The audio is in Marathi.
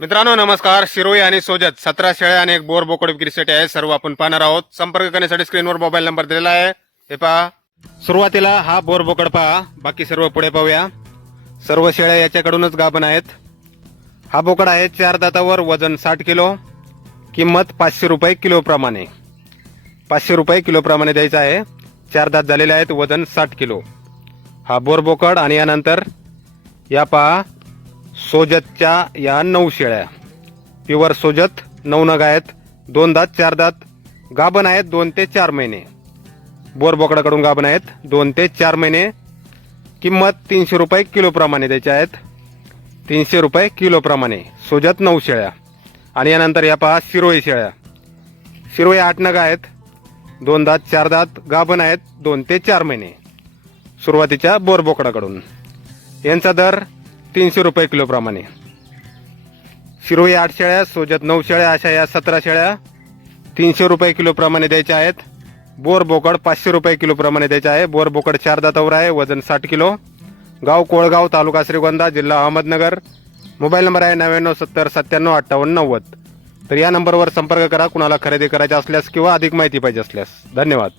मित्रांनो नमस्कार. शिरोई आणि सोजत सतरा शेळ्या आणि एक बोर बोकड विक्रीसाठी आहे. सर्व आपण पाहणार आहोत. संपर्क करण्यासाठी स्क्रीनवर मोबाईल नंबर दिलेला आहे. हे पहा. सुरुवातीला हा बोर बोकड पहा. बाकी सर्व पुढे पाहूया. सर्व शेळ्या याच्याकडूनच गाभण आहेत. हा बोकड आहे चार दातावर वजन साठ किलो. किंमत पाचशे रुपये किलोप्रमाणे पाचशे रुपये किलोप्रमाणे द्यायचा द्यायचं आहे. चार दात झालेले आहेत वजन साठ किलो. हा बोर बोकड आणि यानंतर या पहा. सोजतच्या या नऊ शेळ्या. प्युअर सोजत नऊ नग आहेत दोन दात चार दात गाभण आहेत दोन ते चार महिने. बोरबोकडाकडून गाभण आहेत दोन ते चार महिने. किंमत तीनशे रुपये किलोप्रमाणे द्यायचे आहेत. तीनशे रुपये किलोप्रमाणे सोजत नऊ शेळ्या. आणि यानंतर या पहा शिरोई शेळ्या. शिरोई आठ नग आहेत दोन दात चार दात गाभण आहेत दोन ते चार महिने. सुरुवातीच्या बोरबोकडाकडून यांचा दर तीनशे रुपये किलोप्रमाणे शिरोई आठ शेळ्या सोजत नऊ शेळ्या अशा या सतरा शेळ्या तीनशे रुपये किलोप्रमाणे द्यायच्या आहेत. बोर बोकड पाचशे रुपये किलोप्रमाणे द्यायचे आहे. बोर बोकड चार दातावर आहे वजन साठ किलो. गाव कोळगाव तालुका श्रीगोंदा जिल्हा अहमदनगर. मोबाईल नंबर आहे नव्याण्णव सत्तर सत्त्याण्णव अठ्ठावन्न नव्वद. तर या नंबरवर संपर्क करा कुणाला खरेदी करायचा असल्यास किंवा अधिक माहिती पाहिजे असल्यास. धन्यवाद.